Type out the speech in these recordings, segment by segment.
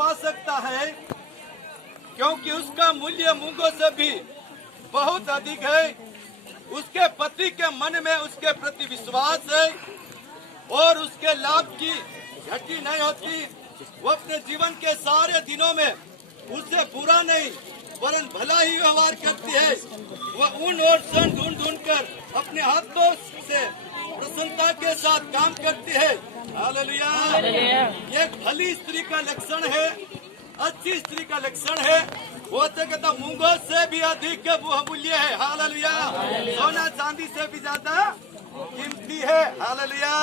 पा सकता है, क्योंकि उसका मूल्य मूंगों से भी बहुत अधिक है। उसके पति के मन में उसके प्रति विश्वास है और उसके लाभ की घटी नहीं होती। वो अपने जीवन के सारे दिनों में उससे बुरा नहीं वरन भला ही व्यवहार करती है। वह ऊन और सन ढूंढ ढूंढ कर अपने हाथों से प्रसन्नता के साथ काम करती है। हालेलुया। ये भली स्त्री का लक्षण है, अच्छी स्त्री का लक्षण है। वो तो कहता मूंगों से भी अधिक वो मूल्य है। हालेलुया। सोना चांदी से भी ज्यादा कीमती है। हालेलुया।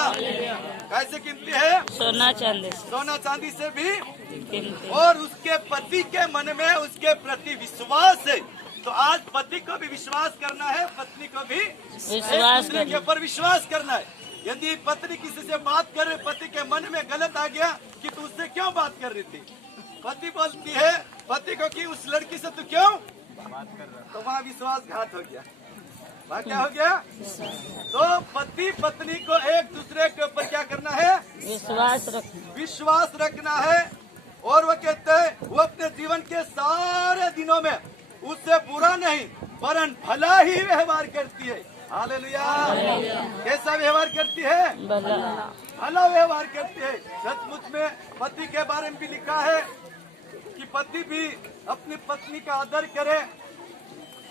कैसे कीमती है? सोना चांदी से भी कीमती। और उसके पति के मन में उसके प्रति विश्वास है। तो आज पति को भी विश्वास करना है, पत्नी को भी विश्वास के ऊपर विश्वास करना है। यदि पत्नी किसी से बात करे, पति के मन में गलत आ गया कि तू उससे क्यों बात कर रही थी, पति बोलती है पति को कि उस लड़की से तू क्यों बात कर रहा, तो वहाँ विश्वासघात हो गया। वहाँ क्या हो गया? तो पति पत्नी को एक दूसरे के ऊपर क्या करना है? विश्वास रखना है। और वो कहते हैं वो अपने जीवन के सारे दिनों में उससे बुरा नहीं वरन भला ही व्यवहार करती है। हालेलुया। कैसा व्यवहार करती है? भला व्यवहार करती है। सचमुच में पति के बारे में भी लिखा है कि पति भी अपनी पत्नी का आदर करे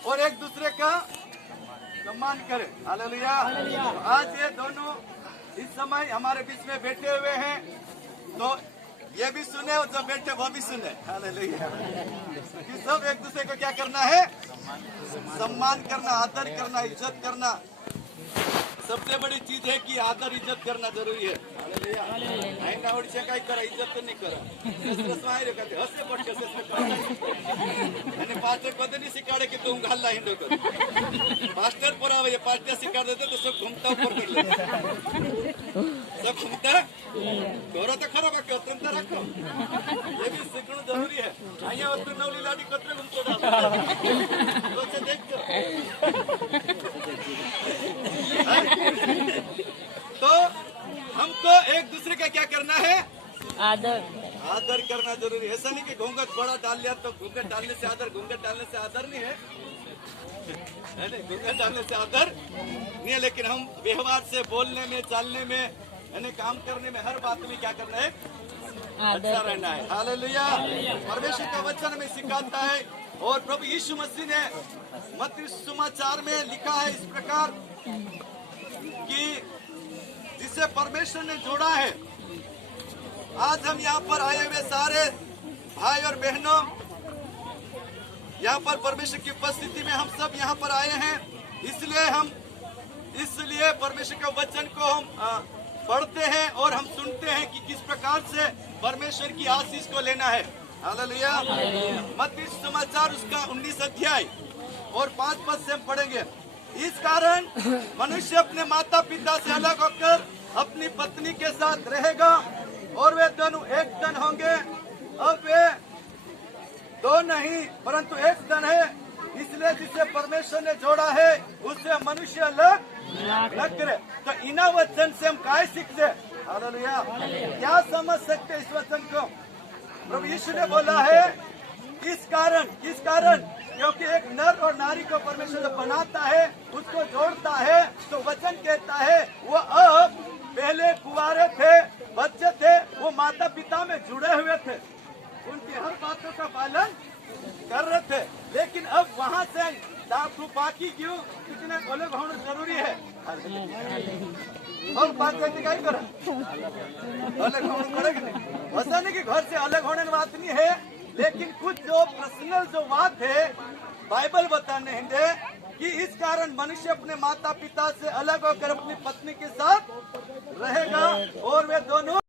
और एक दूसरे का सम्मान करे। हालेलुया। आज ये दोनों इस समय हमारे बीच में बैठे हुए हैं, तो ये भी सुने और जो बैठे वो भी सुने। हालेलुया। कि सब एक दूसरे को क्या करना है? सम्मान करना, आदर करना, इज्जत करना। सबसे बड़ी चीज है कि आदर इज्जत करना जरूरी है। हालेलुया। आईना ओडिशा काय करा, इज्जत तो नहीं करा। हसे पड़के पास्टर को नहीं सिखाड़े कि तुम घाला हिंदो कर। पास्टर पर आवे, ये पास्टर सिखा देते तो सब घूमता ऊपर कर ले, सब घूमता घोरो तो खराब है, अत्यंत रखो। ये भी सीखना जरूरी है। आइया वस्तु नवली लाडी कतरे घूमतो तो देखो। तो हमको एक दूसरे का क्या करना है? आदर करना जरूरी है। ऐसा नहीं कि घूंघट बड़ा डाल लिया तो घूंघट डालने से आदर, घूंघट डालने से आदर नहीं है, घूंघट डालने से आदर नहीं है। लेकिन हम व्यवहार से, बोलने में, चालने में, यानी काम करने में, हर बात में क्या करना है? अच्छा रहना है। हालेलुया। परमेश्वर का वचन में सिखाता है और प्रभु यीशु मसीह ने मत्ती सुसमाचार में लिखा है इस प्रकार कि जिसे परमेश्वर ने जोड़ा है। आज हम यहाँ पर आए हुए सारे भाई और बहनों, यहाँ पर परमेश्वर की उपस्थिति में हम सब यहाँ पर आए हैं। इसलिए परमेश्वर के वचन को हम पढ़ते हैं और हम सुनते हैं कि किस प्रकार से परमेश्वर की आशीष को लेना है। हालेलुया। मत्ती सुसमाचार उसका 19 अध्याय और 5 पद से हम पढ़ेंगे। इस कारण मनुष्य अपने माता पिता से अलग होकर अपनी पत्नी के साथ रहेगा और वे दोनों एक तन होंगे। अब वे दो नहीं परंतु एक तन है। इसलिए जिसे परमेश्वर ने जोड़ा है उससे मनुष्य अलग न करे। तो इन वचन से हम क्या सीखते? हालेलुया। क्या समझ सकते इस वचन को? प्रभु यीशु ने बोला है किस कारण क्योंकि एक नर और नारी को परमेश्वर जो बनाता है, उसको जोड़ता है, तो वचन कहता है वो अब पहले कुंवारे थे, बच्चे थे, वो माता पिता में जुड़े हुए थे, उनकी हर बातों का पालन कर रहे थे। लेकिन अब वहाँ से बाकी क्यों कितने अलग होना जरूरी है। और बात करते क्या करें? अलग होना पड़ेगा नहीं। ऐसा नहीं कि घर से अलग होने की बात नहीं है, लेकिन कुछ जो पर्सनल जो बात है बाइबल बताने हैं कि इस कारण मनुष्य अपने माता पिता से अलग होकर अपनी पत्नी के साथ रहेगा और वे दोनों